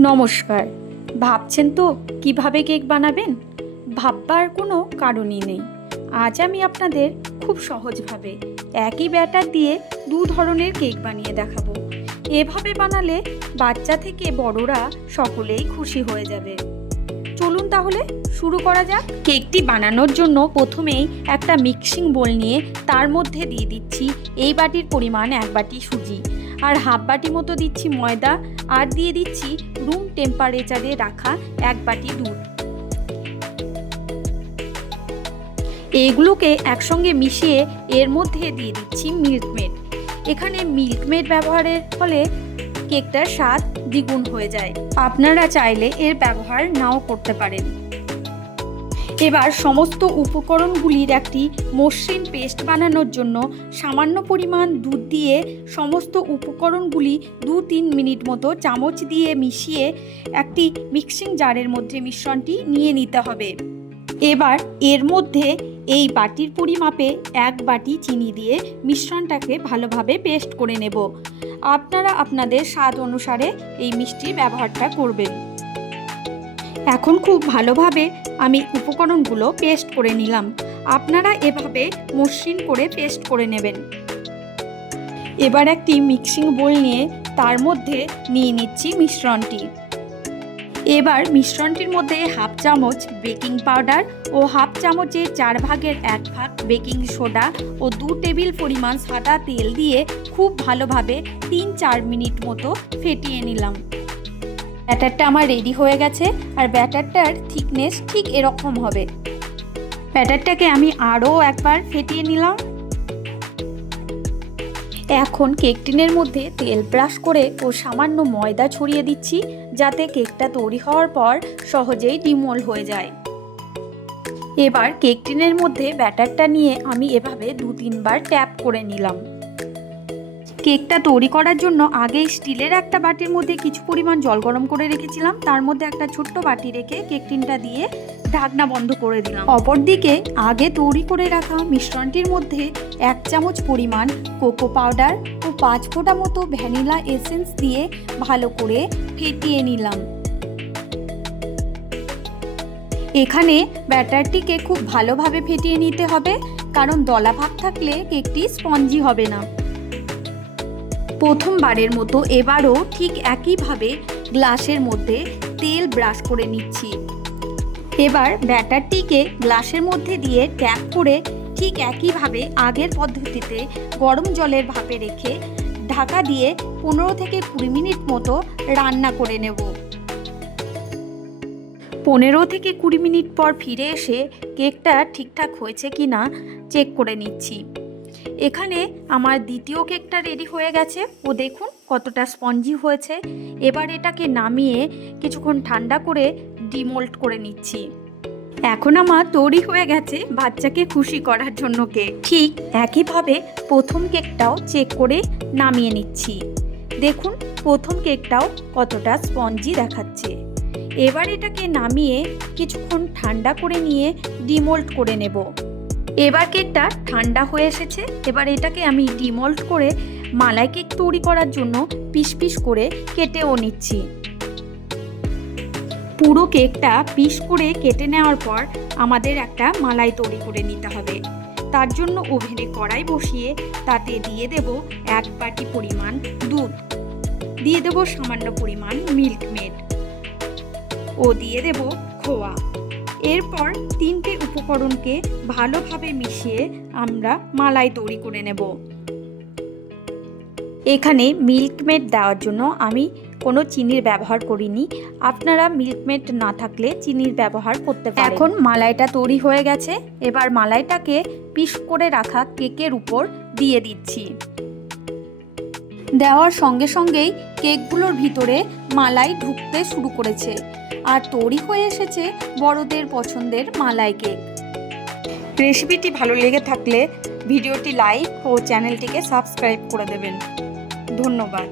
নমস্কার। ভাবছেন তো কীভাবে কেক বানাবেন? ভাববার কোনো কারণই নেই। আজ আমি আপনাদের খুব সহজভাবে একই ব্যাটার দিয়ে দু ধরনের কেক বানিয়ে দেখাবো। এভাবে বানালে বাচ্চা থেকে বড়রা সকলেই খুশি হয়ে যাবে। চলুন তাহলে শুরু করা যাক। কেকটি বানানোর জন্য প্রথমেই একটা মিক্সিং বোল নিয়ে তার মধ্যে দিয়ে দিচ্ছি এই বাটির পরিমাণ এক বাটি সুজি। আর হাফ বাটি মতো দিচ্ছি ময়দা আর দিয়ে দিচ্ছি রুম টেম্পারেচারে রাখা এক বাটি দুধ। এগুলোকে একসঙ্গে মিশিয়ে এর মধ্যে দিয়ে দিচ্ছি মিল্কমেড এখানে মিল্কমেড ব্যবহারের ফলে কেকটার স্বাদ দ্বিগুণ হয়ে যায়। আপনারা চাইলে এর ব্যবহার নাও করতে পারেন। এবার সমস্ত উপকরণগুলির একটি মসৃণ পেস্ট বানানোর জন্য সামান্য পরিমাণ দুধ দিয়ে সমস্ত উপকরণগুলি দু তিন মিনিট মতো চামচ দিয়ে মিশিয়ে একটি মিক্সিং জারের মধ্যে মিশ্রণটি নিয়ে নিতে হবে। এবার এর মধ্যে এই বাটির পরিমাপে এক বাটি চিনি দিয়ে মিশ্রণটাকে ভালোভাবে পেস্ট করে নেব। আপনারা আপনাদের স্বাদ অনুসারে এই মিষ্টির ব্যবহারটা করবেন। এখন খুব ভালোভাবে আমি উপকরণগুলো পেস্ট করে নিলাম। আপনারা এভাবে মসৃণ করে পেস্ট করে নেবেন। এবার একটি মিক্সিং বোল নিয়ে তার মধ্যে নিয়ে নিচ্ছি মিশ্রণটি। এবার মিশ্রণটির মধ্যে হাফ চামচ বেকিং পাউডার ও হাফ চামচে চার ভাগের এক ভাগ বেকিং সোডা ও দু টেবিল পরিমাণ সাদা তেল দিয়ে খুব ভালোভাবে তিন চার মিনিট মতো ফেটিয়ে নিলাম। ব্যাটারটা আমার রেডি হয়ে গেছে আর ব্যাটারটার থিকনেস ঠিক এরকম হবে। ব্যাটারটাকে আমি আরও একবার ফেটিয়ে নিলাম। এখন কেক টিনের মধ্যে তেল ব্রাশ করে ও সামান্য ময়দা ছড়িয়ে দিচ্ছি, যাতে কেকটা তৈরি হওয়ার পর সহজেই ডিমোল হয়ে যায়। এবার কেক টিনের মধ্যে ব্যাটারটা নিয়ে আমি এভাবে দু তিনবার ট্যাপ করে নিলাম। কেকটা তৈরি করার জন্য আগে স্টিলের একটা বাটির মধ্যে কিছু পরিমাণ জল গরম করে রেখেছিলাম। তার মধ্যে একটা ছোট্ট বাটি রেখে কেক টিনটা দিয়ে ঢাকনা বন্ধ করে দিলাম। অপরদিকে আগে তৈরি করে রাখা মিশ্রণটির মধ্যে এক চামচ পরিমাণ কোকো পাউডার ও পাঁচ ফোঁটা মতো ভ্যানিলা এসেন্স দিয়ে ভালো করে ফেটিয়ে নিলাম। এখানে ব্যাটারটিকে খুব ভালোভাবে ফেটিয়ে নিতে হবে, কারণ দলাভাব থাকলে কেকটি স্পঞ্জি হবে না। প্রথমবারের মতো এবারও ঠিক একইভাবে গ্লাসের মধ্যে তেল ব্রাশ করে নিচ্ছি। এবার ব্যাটারটিকে গ্লাসের মধ্যে দিয়ে ট্যাপ করে ঠিক একইভাবে আগের পদ্ধতিতে গরম জলের ভাপে রেখে ঢাকা দিয়ে পনেরো থেকে কুড়ি মিনিট মতো রান্না করে নেব। পনেরো থেকে কুড়ি মিনিট পর ফিরে এসে কেকটা ঠিকঠাক হয়েছে কি না চেক করে নিচ্ছি। এখানে আমার দ্বিতীয় কেকটা রেডি হয়ে গেছে। ও দেখুন কতটা স্পঞ্জি হয়েছে। এবার এটাকে নামিয়ে কিছুক্ষণ ঠান্ডা করে ডিমোল্ড করে নিচ্ছি। এখন আমার তৈরি হয়ে গেছে বাচ্চাকে খুশি করার জন্য কেক ঠিক একইভাবে প্রথম কেকটাও চেক করে নামিয়ে নিচ্ছি। দেখুন প্রথম কেকটাও কতটা স্পঞ্জি দেখাচ্ছে। এবার এটাকে নামিয়ে কিছুক্ষণ ঠান্ডা করে নিয়ে ডিমোল্ড করে নেব। এবার কেকটা ঠান্ডা হয়ে এসেছে। এবার এটাকে আমি ডিমল্ট করে মালাই কেক তৈরি করার জন্য পিস পিস করে কেটেও নিচ্ছি। পুরো কেকটা পিস করে কেটে নেওয়ার পর আমাদের একটা মালাই তৈরি করে নিতে হবে। তার জন্য ওভেনে কড়াই বসিয়ে তাতে দিয়ে দেব এক বাটি পরিমাণ দুধ। দিয়ে দেব সামান্য পরিমাণ মিল্ক মেড। ও দিয়ে দেব খোয়া। এরপর তিনটে উপকরণকে ভালোভাবে মিশিয়ে আমরা মালাই তৈরি করে নেব। এখানে মিল্কমেড দেওয়ার জন্য আমি কোনো চিনির ব্যবহার করিনি। আপনারা মিল্কমেড না থাকলে চিনির ব্যবহার করতে পারেন। এখন মালাইটা তৈরি হয়ে গেছে। এবার মালাইটাকে পিস করে রাখা কেকের উপর দিয়ে দিচ্ছি। দেওয়ার সঙ্গে সঙ্গেই কেকগুলোর ভিতরে মালাই ঢুকতে শুরু করেছে। আর তৈরি হয়ে এসেছে বড়দের পছন্দের মালাই কেক। রেসিপিটি ভালো লেগে থাকলে ভিডিওটি লাইক ও চ্যানেলটিকে সাবস্ক্রাইব করে দেবেন। ধন্যবাদ।